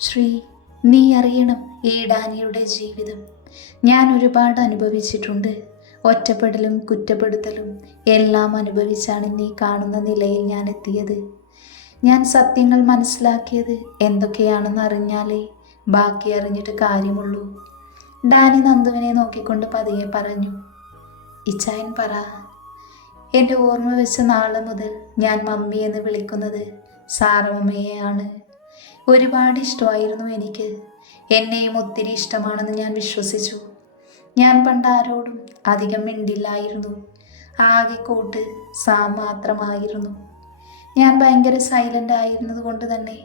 ശ്രീ, നീ അറിയണം ഈ ഡാനിയുടെ ജീവിതം. ഞാൻ ഒരുപാട് അനുഭവിച്ചിട്ടുണ്ട്. ഒറ്റപ്പെടലും കുറ്റപ്പെടുത്തലും എല്ലാം അനുഭവിച്ചാണ് നീ കാണുന്ന നിലയിൽ ഞാൻ എത്തിയത്. ഞാൻ സത്യങ്ങൾ മനസ്സിലാക്കിയത് എന്തൊക്കെയാണെന്ന് അറിഞ്ഞാലേ ബാക്കി അറിഞ്ഞിട്ട് കാര്യമുള്ളൂ. ഡാനി നന്ദുവിനെ നോക്കിക്കൊണ്ട് പതിയെ പറഞ്ഞു. ഇച്ചായൻ പറ. എൻ്റെ ഓർമ്മ വെച്ച നാളെ മുതൽ ഞാൻ മമ്മി എന്ന് വിളിക്കുന്നത് സാറമ്മയെയാണ്. ഒരുപാട് ഇഷ്ടമായിരുന്നു എനിക്ക്. എന്നെയും ഒത്തിരി ഇഷ്ടമാണെന്ന് ഞാൻ വിശ്വസിച്ചു. ഞാൻ പണ്ട് ആരോടും അധികം മിണ്ടില്ലായിരുന്നു. ആകെ കൂട്ട് സാം മാത്രമായിരുന്നു. ഞാൻ ഭയങ്കര സൈലൻ്റ് ആയിരുന്നത് കൊണ്ട് തന്നെ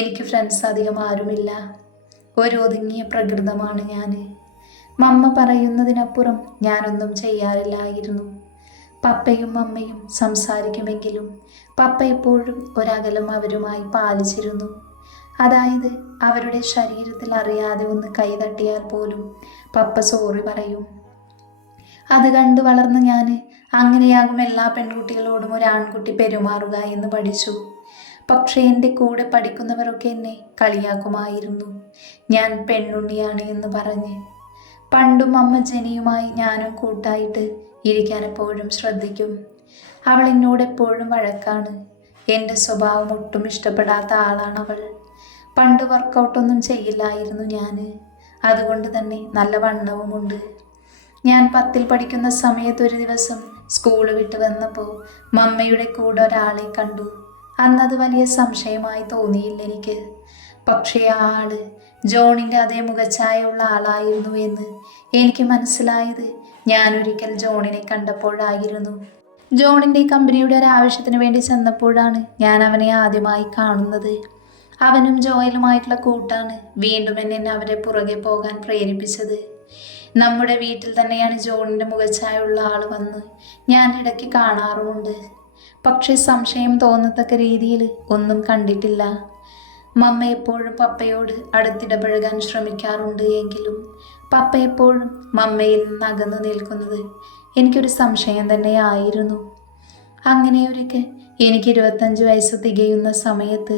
എനിക്ക് ഫ്രണ്ട്സ് അധികം ആരുമില്ല. ഒരു ഒതുങ്ങിയ പ്രകൃതമാണ് ഞാൻ. മമ്മ പറയുന്നതിനപ്പുറം ഞാനൊന്നും ചെയ്യാറില്ലായിരുന്നു. പപ്പയും അമ്മയും സംസാരിക്കുമെങ്കിലും പപ്പ എപ്പോഴും ഒരകലം അവരുമായി പാലിച്ചിരുന്നു. അതായത് അവരുടെ ശരീരത്തിൽ അറിയാതെ ഒന്ന് കൈതട്ടിയാൽ പോലും പപ്പ സോറി പറയും. അത് കണ്ടു വളർന്ന ഞാൻ അങ്ങനെയാകും എല്ലാ പെൺകുട്ടികളോടും ഒരു ആൺകുട്ടി പെരുമാറുക എന്ന് പഠിച്ചു. പക്ഷേ എൻ്റെ കൂടെ പഠിക്കുന്നവരൊക്കെ എന്നെ കളിയാക്കുമായിരുന്നു, ഞാൻ പെണ്ണുണ്ണിയാണ് എന്ന് പറഞ്ഞ്. പണ്ടും അമ്മ ജെനിയുമായി ഞാനും കൂട്ടായിട്ട് ഇരിക്കാൻ എപ്പോഴും ശ്രദ്ധിക്കും. അവൾ എന്നോടെപ്പോഴും വഴക്കാണ്. എൻ്റെ സ്വഭാവം ഒട്ടും ഇഷ്ടപ്പെടാത്ത ആളാണ് അവൾ. പണ്ട് വർക്കൗട്ടൊന്നും ചെയ്യില്ലായിരുന്നു ഞാൻ. അതുകൊണ്ട് തന്നെ നല്ല വണ്ണവുമുണ്ട്. ഞാൻ 10ൽ പഠിക്കുന്ന സമയത്ത് ഒരു ദിവസം സ്കൂൾ വിട്ട് വന്നപ്പോൾ മമ്മയുടെ കൂടെ ഒരാളെ കണ്ടു. അന്നത് വലിയ സംശയമായി തോന്നിയില്ല എനിക്ക്. പക്ഷേ ആ ആള് ജോണിൻ്റെ അതേ മുഖഛായുള്ള ആളായിരുന്നു എന്ന് എനിക്ക് മനസ്സിലായത് ഞാനൊരിക്കൽ ജോണിനെ കണ്ടപ്പോഴായിരുന്നു. ജോണിൻ്റെ കമ്പനിയുടെ ഒരു ആവശ്യത്തിന് വേണ്ടി ചെന്നപ്പോഴാണ് ഞാൻ അവനെ ആദ്യമായി കാണുന്നത്. അവനും ജോയലുമായിട്ടുള്ള കൂട്ടാണ് വീണ്ടും എന്നെ അവരെ പുറകെ പോകാൻ പ്രേരിപ്പിച്ചത്. നമ്മുടെ വീട്ടിൽ തന്നെയാണ് ജോണിൻ്റെ മുഖഛായുള്ള ആൾ വന്ന് ഞാൻ ഇടയ്ക്ക് കാണാറുമുണ്ട്. പക്ഷേ സംശയം തോന്നത്തക്ക രീതിയിൽ ഒന്നും കണ്ടിട്ടില്ല. മമ്മ എപ്പോഴും പപ്പയോട് അടുത്തിടപഴകാൻ ശ്രമിക്കാറുണ്ട് എങ്കിലും പപ്പ എപ്പോഴും മമ്മയിൽ നിന്ന് അകന്നു നിൽക്കുന്നത് എനിക്കൊരു സംശയം തന്നെയായിരുന്നു. അങ്ങനെ ഒരിക്കൽ എനിക്ക് 25 വയസ്സ് തികയുന്ന സമയത്ത്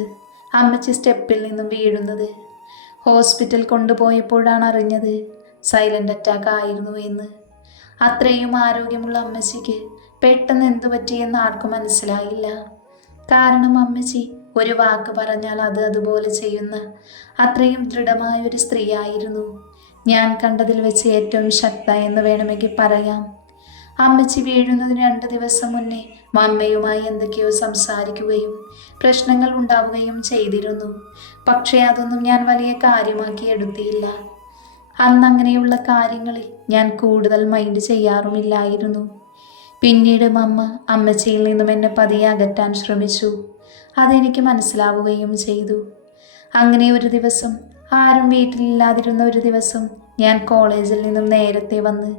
അമ്മച്ചി സ്റ്റെപ്പിൽ നിന്നും വീഴുന്നത്. ഹോസ്പിറ്റൽ കൊണ്ടുപോയപ്പോഴാണ് അറിഞ്ഞത് സൈലൻ്റ് അറ്റാക്ക് ആയിരുന്നു എന്ന്. അത്രയും ആരോഗ്യമുള്ള അമ്മച്ചിക്ക് പെട്ടെന്ന് എന്തു പറ്റിയെന്ന് ആർക്കും മനസ്സിലായില്ല. കാരണം അമ്മച്ചി ഒരു വാക്ക് പറഞ്ഞാൽ അത് അതുപോലെ ചെയ്യുന്ന അത്രയും ദൃഢമായ ഒരു സ്ത്രീയായിരുന്നു. ഞാൻ കണ്ടതിൽ വെച്ച് ഏറ്റവും ശക്ത എന്ന് വേണമെങ്കിൽ പറയാം. അമ്മച്ചി വീഴുന്നതിന് 2 ദിവസം മുന്നേ മമ്മയുമായി എന്തൊക്കെയോ സംസാരിക്കുകയും പ്രശ്നങ്ങൾ ഉണ്ടാവുകയും ചെയ്തിരുന്നു. പക്ഷേ അതൊന്നും ഞാൻ വലിയ കാര്യമാക്കി എടുത്തില്ല. അന്നങ്ങനെയുള്ള കാര്യങ്ങളിൽ ഞാൻ കൂടുതൽ മൈൻഡ് ചെയ്യാറുമില്ലായിരുന്നു. പിന്നീട് മമ്മ അമ്മച്ചിയിൽ നിന്നും എന്നെ പതിയെ അകറ്റാൻ ശ്രമിച്ചു. അതെനിക്ക് മനസ്സിലാവുകയും ചെയ്തു. അങ്ങനെ ഒരു ദിവസം, ആരും വീട്ടിലില്ലാതിരുന്ന ഒരു ദിവസം, ഞാൻ കോളേജിൽ നിന്നും നേരത്തെ വന്ന്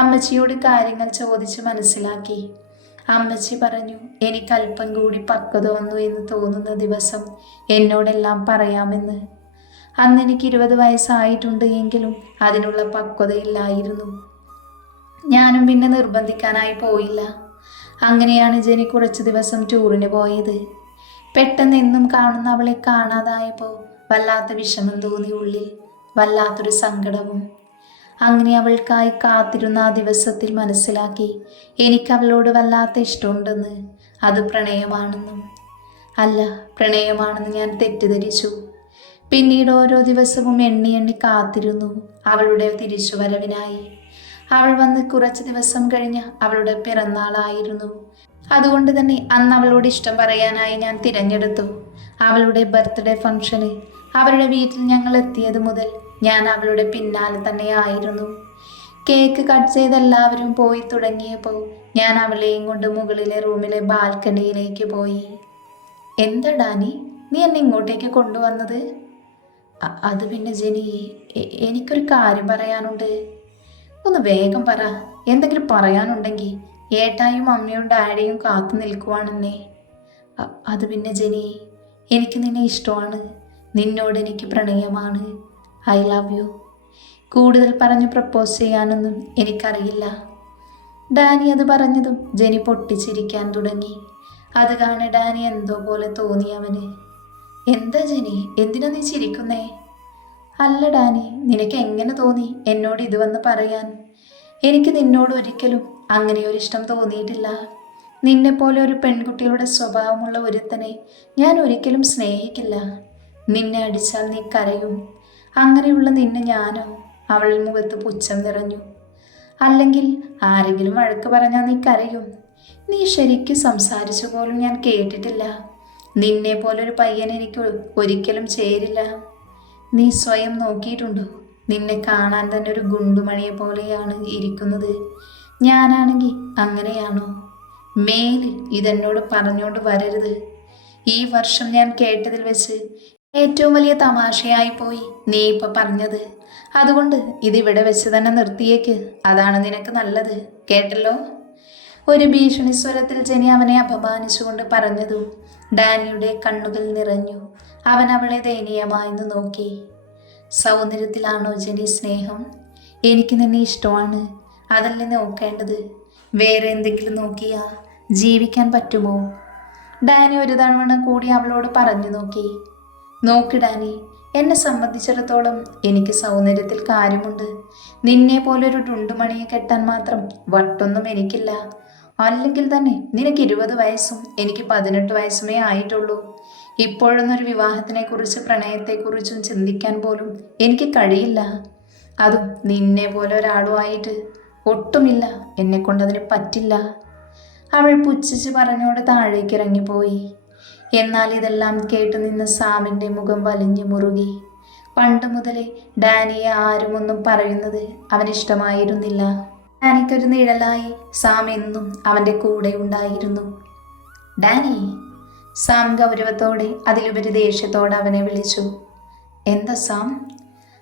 അമ്മച്ചിയോട് കാര്യങ്ങൾ ചോദിച്ച് മനസ്സിലാക്കി. അമ്മച്ചി പറഞ്ഞു എനിക്ക് അല്പം കൂടി പക്വത വന്നു എന്ന് തോന്നുന്ന ദിവസം എന്നോടെല്ലാം പറയാമെന്ന്. അന്ന് എനിക്ക് 20 വയസ്സായിട്ടുണ്ട് എങ്കിലും അതിനുള്ള പക്വതയില്ലായിരുന്നു. ഞാനും പിന്നെ നിർബന്ധിക്കാനായി പോയില്ല. അങ്ങനെയാണ് ജെനി കുറച്ച് ദിവസം ടൂറിന് പോയത്. പെട്ടെന്ന് എന്നും കാണുന്ന അവളെ കാണാതായപ്പോൾ വല്ലാത്ത വിഷമം തോന്നി ഉള്ളിൽ, വല്ലാത്തൊരു സങ്കടവും. അങ്ങനെ അവൾക്കായി കാത്തിരുന്ന ആ ദിവസത്തിൽ മനസ്സിലാക്കി എനിക്ക് അവളോട് വല്ലാത്ത ഇഷ്ടമുണ്ടെന്ന്. അത് പ്രണയമാണെന്നും അല്ല, പ്രണയമാണെന്ന് ഞാൻ തെറ്റിദ്ധരിച്ചു. പിന്നീട് ഓരോ ദിവസവും എണ്ണി എണ്ണി കാത്തിരുന്നു അവളുടെ തിരിച്ചുവരവിനായി. അവൾ വന്ന് കുറച്ച് ദിവസം കഴിഞ്ഞ് അവളുടെ പിറന്നാളായിരുന്നു. അതുകൊണ്ട് തന്നെ അന്ന് അവളോട് ഇഷ്ടം പറയാനായി ഞാൻ തിരഞ്ഞെടുത്തു. അവളുടെ ബർത്ത്ഡേ ഫംഗ്ഷന് അവരുടെ വീട്ടിൽ ഞങ്ങൾ എത്തിയത് മുതൽ ഞാൻ അവളുടെ പിന്നാലെ തന്നെ ആയിരുന്നു. കേക്ക് കട്ട് ചെയ്ത് എല്ലാവരും പോയി തുടങ്ങിയപ്പോൾ ഞാൻ അവളെയും കൊണ്ട് മുകളിലെ റൂമിലെ ബാൽക്കണിയിലേക്ക് പോയി. എന്താ ഡാനി, നീ എന്നെ ഇങ്ങോട്ടേക്ക് കൊണ്ടുവന്നത്? അത് പിന്നെ ജെനി, എനിക്കൊരു കാര്യം പറയാനുണ്ട്. ഒന്ന് വേഗം പറ. എന്തെങ്കിലും പറയാനുണ്ടെങ്കിൽ ഏട്ടായും അമ്മയും ഡാഡിയും കാത്തു നിൽക്കുവാണെന്നേ. അത് പിന്നെ ജെനി, എനിക്ക് നിന്നെ ഇഷ്ടമാണ്. നിന്നോട് എനിക്ക് പ്രണയമാണ്. I love you. കൂടുതൽ പറഞ്ഞ് പ്രപ്പോസ് ചെയ്യാനൊന്നും എനിക്കറിയില്ല. ഡാനി അത് പറഞ്ഞതും ജെനി പൊട്ടിച്ചിരിക്കാൻ തുടങ്ങി. അത് കാണെ ഡാനി എന്തോ പോലെ തോന്നി അവന്. എന്താ ജെനി, എന്തിനാ നീ ചിരിക്കുന്നേ? അല്ല ഡാനി, നിനക്ക് എങ്ങനെ തോന്നി എന്നോട് ഇത് വന്ന് പറയാൻ? എനിക്ക് നിന്നോട് ഒരിക്കലും അങ്ങനെ ഒരു ഇഷ്ടം തോന്നിയിട്ടില്ല. നിന്നെപ്പോലെ ഒരു പെൺകുട്ടിയുടെ സ്വഭാവമുള്ള ഒരുത്തനെ ഞാൻ ഒരിക്കലും സ്നേഹിക്കില്ല. നിന്നെ അടിച്ചാൽ നീ കരയും. അങ്ങനെയുള്ള നിന്നെ ഞാനോ? അവൾ മുഖത്ത് പുച്ഛം നിറഞ്ഞു. അല്ലെങ്കിൽ ആരെങ്കിലും വഴക്ക് പറഞ്ഞാൽ നീ കരയും? നീ ശരിക്കും സംസാരിച്ച പോലും ഞാൻ കേട്ടിട്ടില്ല. നിന്നെ പോലൊരു പയ്യൻ എനിക്ക് ഒരിക്കലും ചേരില്ല. നീ സ്വയം നോക്കിയിട്ടുണ്ടോ? നിന്നെ കാണാൻ തന്നെ ഒരു ഗുണ്ടുമണിയെ പോലെയാണ് ഇരിക്കുന്നത്. ഞാനാണെങ്കിൽ അങ്ങനെയാണോ? മേലിൽ ഇതെന്നോട് പറഞ്ഞോണ്ട് വരരുത്. ഈ വർഷം ഞാൻ കേട്ടതിൽ വെച്ച് ഏറ്റവും വലിയ തമാശയായി പോയി നീ ഇപ്പൊ പറഞ്ഞത്. അതുകൊണ്ട് ഇതിവിടെ വെച്ച് തന്നെ നിർത്തിയേക്ക്. അതാണ് നിനക്ക് നല്ലത്. കേട്ടല്ലോ? ഒരു ഭീഷണി സ്വരത്തിൽ ജെനി അവനെ അപമാനിച്ചുകൊണ്ട് പറഞ്ഞതും ഡാനിയുടെ കണ്ണുകൾ നിറഞ്ഞു. അവൻ അവളെ ദയനീയമായെന്ന് നോക്കി. സൗന്ദര്യത്തിലാണോ ജെനി സ്നേഹം? എനിക്ക് നിന്നെ ഇഷ്ടമാണ്, അതല്ലേ നോക്കേണ്ടത്. വേറെ എന്തെങ്കിലും നോക്കിയാ ജീവിക്കാൻ പറ്റുമോ? ഡാനി ഒരു തവണ കൂടി അവളോട് പറഞ്ഞു നോക്കി. നോക്ക് ഡാനി, എന്നെ സംബന്ധിച്ചിടത്തോളം എനിക്ക് സൗന്ദര്യത്തിൽ കാര്യമുണ്ട്. നിന്നെ പോലൊരു ടുണ്ടുമണിയെ കെട്ടാൻ മാത്രം വട്ടൊന്നും എനിക്കില്ല. അല്ലെങ്കിൽ തന്നെ നിനക്ക് 20 വയസ്സും എനിക്ക് 18 വയസ്സുമേ ആയിട്ടുള്ളൂ. ഇപ്പോഴൊന്നൊരു വിവാഹത്തിനെക്കുറിച്ച് പ്രണയത്തെക്കുറിച്ചും ചിന്തിക്കാൻ പോലും എനിക്ക് കഴിയില്ല. അതും നിന്നെ പോലെ ഒരാളുമായിട്ട് ഒട്ടുമില്ല. എന്നെ കൊണ്ടതിന് പറ്റില്ല. അവൾ പുച്ഛിച്ച് പറഞ്ഞോട് താഴേക്ക് ഇറങ്ങിപ്പോയി. എന്നാൽ ഇതെല്ലാം കേട്ടു നിന്ന് സാമിൻ്റെ മുഖം വലിഞ്ഞു മുറുകി. പണ്ട് മുതലേ ഡാനിയെ ആരും ഒന്നും പറയുന്നത് അവനിഷ്ടമായിരുന്നില്ല. ഡാനിക്കൊരു നിഴലായി സാം എന്നും അവൻ്റെ കൂടെ ഉണ്ടായിരുന്നു. ഡാനി! സാം ഗൗരവത്തോടെ, അതിലുപരി ദേഷ്യത്തോടെ അവനെ വിളിച്ചു. എന്താ സാം?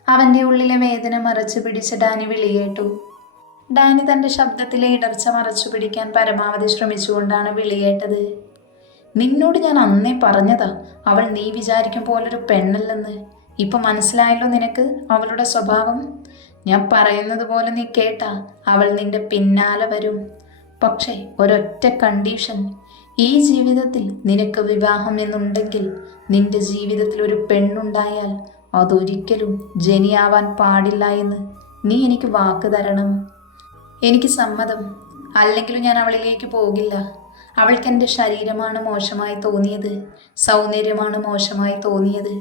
അവൻ്റെ ഉള്ളിലെ വേദന മറച്ചു പിടിച്ച് ഡാനി വിളി കേട്ടു. ഡാനി തൻ്റെ ശബ്ദത്തിലെ ഇടർച്ച മറച്ചു പിടിക്കാൻ പരമാവധി ശ്രമിച്ചുകൊണ്ടാണ് വിളി കേട്ടത്. നിന്നോട് ഞാൻ അന്നേ പറഞ്ഞതാ, അവൾ നീ വിചാരിക്കും പോലൊരു പെണ്ണല്ലെന്ന്. ഇപ്പൊ മനസ്സിലായല്ലോ നിനക്ക് അവളുടെ സ്വഭാവം? ഞാൻ പറയുന്നത് പോലെ നീ കേട്ടാ അവൾ നിന്റെ പിന്നാലെ വരും. പക്ഷേ ഒരൊറ്റ കണ്ടീഷൻ. ഈ ജീവിതത്തിൽ നിനക്ക് വിവാഹം എന്നുണ്ടെങ്കിൽ നിന്റെ ജീവിതത്തിൽ ഒരു പെണ്ണുണ്ടായാൽ അതൊരിക്കലും ജെനിയാവാൻ പാടില്ല എന്ന് നീ എനിക്ക് വാക്ക് തരണം. എനിക്ക് സമ്മതം. അല്ലെങ്കിലും ഞാൻ അവളിലേക്ക് പോകില്ല. അവൾക്ക് എൻ്റെ ശരീരമാണ് മോശമായി തോന്നിയത്, സൗന്ദര്യമാണ് മോശമായി തോന്നിയത്,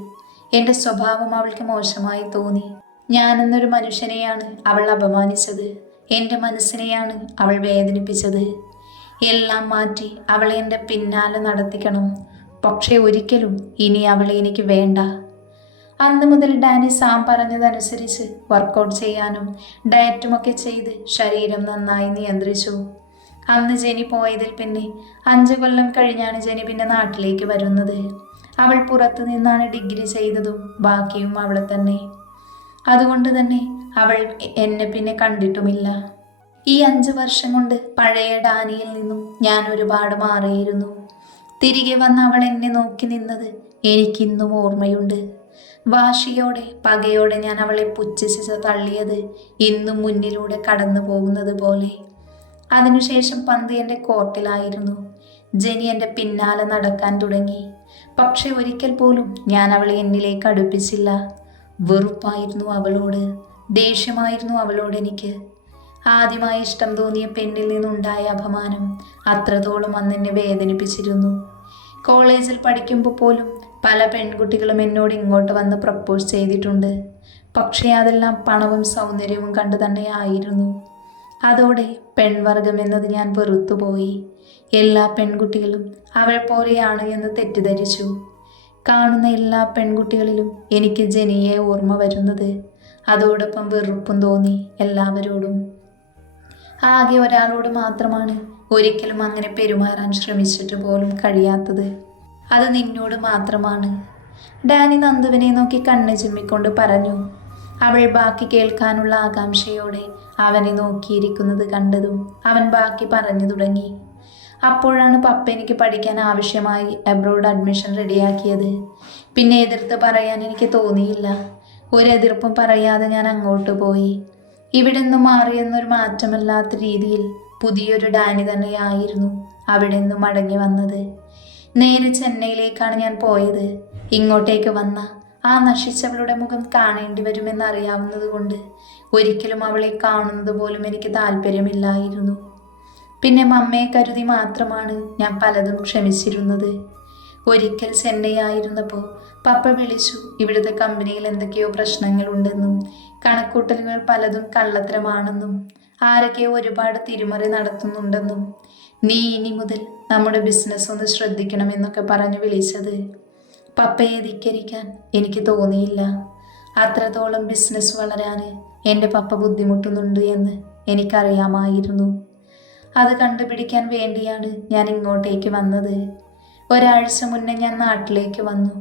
എൻ്റെ സ്വഭാവം അവൾക്ക് മോശമായി തോന്നി. ഞാനെന്നൊരു മനുഷ്യനെയാണ് അവൾ അപമാനിച്ചത്. എൻ്റെ മനസ്സിനെയാണ് അവൾ വേദനിപ്പിച്ചത്. എല്ലാം മാറ്റി അവളെ എൻ്റെ പിന്നാലെ നടത്തിക്കണം. പക്ഷേ ഒരിക്കലും ഇനി അവളെ എനിക്ക് വേണ്ട. അന്ന് മുതൽ ഡാനി സാം പറഞ്ഞതനുസരിച്ച് വർക്കൗട്ട് ചെയ്യാനും ഡയറ്റുമൊക്കെ ചെയ്ത് ശരീരം നന്നായി നിയന്ത്രിച്ചു. അന്ന് ജെനി പോയതിൽ പിന്നെ 5 കൊല്ലം കഴിഞ്ഞാണ് ജെനി പിന്നെ നാട്ടിലേക്ക് വരുന്നത്. അവൾ പുറത്തു നിന്നാണ് ഡിഗ്രി ചെയ്തതും ബാക്കിയും അവളെ തന്നെ. അതുകൊണ്ട് തന്നെ അവൾ എന്നെ പിന്നെ കണ്ടിട്ടുമില്ല. ഈ 5 വർഷം കൊണ്ട് പഴയ ഡാനിയിൽ നിന്നും ഞാൻ ഒരുപാട് മാറിയിരുന്നു. തിരികെ വന്ന് അവൾ എന്നെ നോക്കി നിന്നത് എനിക്കിന്നും ഓർമ്മയുണ്ട്. വാശിയോടെ പകയോടെ ഞാൻ അവളെ പുച്ഛിച്ച് തള്ളിയത് ഇന്നും മുന്നിലൂടെ കടന്നു പോകുന്നത് പോലെ. അതിനുശേഷം പന്ത് എൻ്റെ കോർട്ടിലായിരുന്നു. ജെനി എൻ്റെ പിന്നാലെ നടക്കാൻ തുടങ്ങി. പക്ഷെ ഒരിക്കൽ പോലും ഞാൻ അവളെ എന്നിലേക്ക് അടുപ്പിച്ചില്ല. വെറുപ്പായിരുന്നു അവളോട്, ദേഷ്യമായിരുന്നു അവളോട് എനിക്ക്. ആദ്യമായി ഇഷ്ടം തോന്നിയ പെണ്ണിൽ നിന്നുണ്ടായ അപമാനം അത്രത്തോളം അന്നെന്നെ വേദനിപ്പിച്ചിരുന്നു. കോളേജിൽ പഠിക്കുമ്പോൾ പോലും പല പെൺകുട്ടികളും എന്നോട് ഇങ്ങോട്ട് വന്ന് പ്രപ്പോസ് ചെയ്തിട്ടുണ്ട്. പക്ഷേ അതെല്ലാം പണവും സൗന്ദര്യവും കണ്ടു തന്നെയായിരുന്നു. അതോടെ പെൺവർഗം എന്നത് ഞാൻ വെറുത്തുപോയി. എല്ലാ പെൺകുട്ടികളും അവൾ പോലെയാണ് എന്ന് തെറ്റിദ്ധരിച്ചു. കാണുന്ന എല്ലാ പെൺകുട്ടികളിലും എനിക്ക് ജെനിയെ ഓർമ്മ വരുന്നത്. അതോടൊപ്പം വെറുപ്പും തോന്നി എല്ലാവരോടും. ആകെ ഒരാളോട് മാത്രമാണ് ഒരിക്കലും അങ്ങനെ പെരുമാറാൻ ശ്രമിച്ചിട്ട് പോലും കഴിയാത്തത്. അത് നിന്നോട് മാത്രമാണ്. ഡാനി നന്ദുവിനെ നോക്കി കണ്ണ് ചിമ്മിക്കൊണ്ട് പറഞ്ഞു. അവൾ ബാക്കി കേൾക്കാനുള്ള ആകാംക്ഷയോടെ അവനെ നോക്കിയിരിക്കുന്നത് കണ്ടതും അവൻ ബാക്കി പറഞ്ഞു തുടങ്ങി. അപ്പോഴാണ് പപ്പ എനിക്ക് പഠിക്കാൻ ആവശ്യമായി അബ്രോഡ് അഡ്മിഷൻ റെഡിയാക്കിയത്. പിന്നെ എതിർത്ത് പറയാൻ എനിക്ക് തോന്നിയില്ല. ഒരെതിർപ്പും പറയാതെ ഞാൻ അങ്ങോട്ട് പോയി. ഇവിടെ നിന്ന് മാറിയെന്നൊരു മാറ്റമല്ലാത്ത രീതിയിൽ പുതിയൊരു ഡാനി തന്നെയായിരുന്നു അവിടെ നിന്ന് മടങ്ങി വന്നത്. നേരെ ചെന്നൈയിലേക്കാണ് ഞാൻ പോയത്. ഇങ്ങോട്ടേക്ക് വന്ന ആ നശിച്ചവളുടെ മുഖം കാണേണ്ടി വരുമെന്നറിയാവുന്നത് കൊണ്ട് ഒരിക്കലും അവളെ കാണുന്നത് പോലും എനിക്ക് താല്പര്യമില്ലായിരുന്നു. പിന്നെ മമ്മയെ കരുതി മാത്രമാണ് ഞാൻ പലതും ക്ഷമിച്ചിരുന്നത്. ഒരിക്കൽ ചെന്നൈ ആയിരുന്നപ്പോൾ പപ്പ വിളിച്ചു. ഇവിടുത്തെ കമ്പനിയിൽ എന്തൊക്കെയോ പ്രശ്നങ്ങളുണ്ടെന്നും കണക്കൂട്ടലുകൾ പലതും കള്ളത്തരമാണെന്നും ആരൊക്കെയോ ഒരുപാട് തിരിമറി നടത്തുന്നുണ്ടെന്നും നീ ഇനി മുതൽ നമ്മുടെ ബിസിനസ് ഒന്ന് ശ്രദ്ധിക്കണമെന്നൊക്കെ പറഞ്ഞു വിളിച്ചത്. പപ്പയെ ധിക്കരിക്കാൻ എനിക്ക് തോന്നിയില്ല. അത്രത്തോളം ബിസിനസ് വളരാൻ എൻ്റെ പപ്പ ബുദ്ധിമുട്ടുന്നുണ്ട് എന്ന് എനിക്കറിയാമായിരുന്നു. അത് കണ്ടുപിടിക്കാൻ വേണ്ടിയാണ് ഞാൻ ഇങ്ങോട്ടേക്ക് വന്നത്. ഒരാഴ്ച മുന്നേ ഞാൻ നാട്ടിലേക്ക് വന്നു.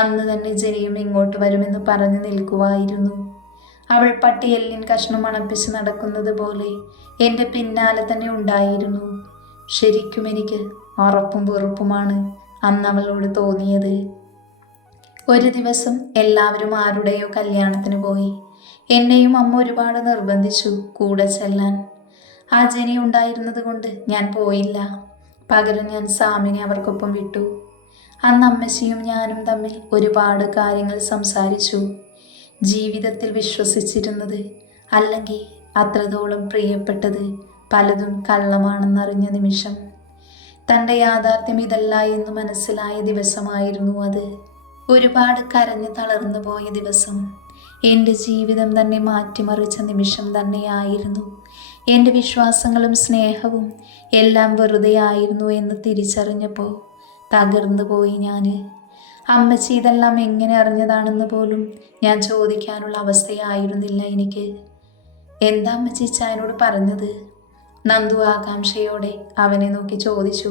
അന്ന് തന്നെ ജനിയും ഇങ്ങോട്ട് വരുമെന്ന് പറഞ്ഞു നിൽക്കുവായിരുന്നു. അവൾ പട്ടി എല്ലിൻ കഷ്ണം മണപ്പിച്ച് നടക്കുന്നത് പോലെ എൻ്റെ പിന്നാലെ തന്നെ ഉണ്ടായിരുന്നു. ശരിക്കും എനിക്ക് ഉറപ്പും വെറുപ്പുമാണ് അന്ന് അവളോട് തോന്നിയത്. ഒരു ദിവസം എല്ലാവരും ആരുടെയോ കല്യാണത്തിന് പോയി. എന്നെയും അമ്മ ഒരുപാട് നിർബന്ധിച്ചു കൂടെ ചെല്ലാൻ. ആ ജനി ഉണ്ടായിരുന്നത് കൊണ്ട് ഞാൻ പോയില്ല. പകരം ഞാൻ സാമിനെ അവർക്കൊപ്പം വിട്ടു. അന്ന് അമ്മച്ചിയും ഞാനും തമ്മിൽ ഒരുപാട് കാര്യങ്ങൾ സംസാരിച്ചു. ജീവിതത്തിൽ വിശ്വസിച്ചിരുന്നത് അല്ലെങ്കിൽ അത്രത്തോളം പ്രിയപ്പെട്ടത് പലതും കള്ളമാണെന്നറിഞ്ഞ നിമിഷം, തൻ്റെ യാഥാർത്ഥ്യം ഇതല്ല എന്ന് മനസ്സിലായ ദിവസമായിരുന്നു അത്. ഒരുപാട് കരഞ്ഞു തളർന്നു പോയ ദിവസം. എൻ്റെ ജീവിതം തന്നെ മാറ്റിമറിച്ച നിമിഷം തന്നെയായിരുന്നു. എൻ്റെ വിശ്വാസങ്ങളും സ്നേഹവും എല്ലാം വെറുതെ ആയിരുന്നു എന്ന് തിരിച്ചറിഞ്ഞപ്പോൾ തകർന്നു പോയി ഞാൻ. അമ്മച്ചി ഇതെല്ലാം എങ്ങനെ അറിഞ്ഞതാണെന്ന് പോലും ഞാൻ ചോദിക്കാനുള്ള അവസ്ഥയായിരുന്നില്ല എനിക്ക്. എന്താ അമ്മച്ചി ചായനോട് പറഞ്ഞത്? നന്ദു ആകാംക്ഷയോടെ അവനെ നോക്കി ചോദിച്ചു.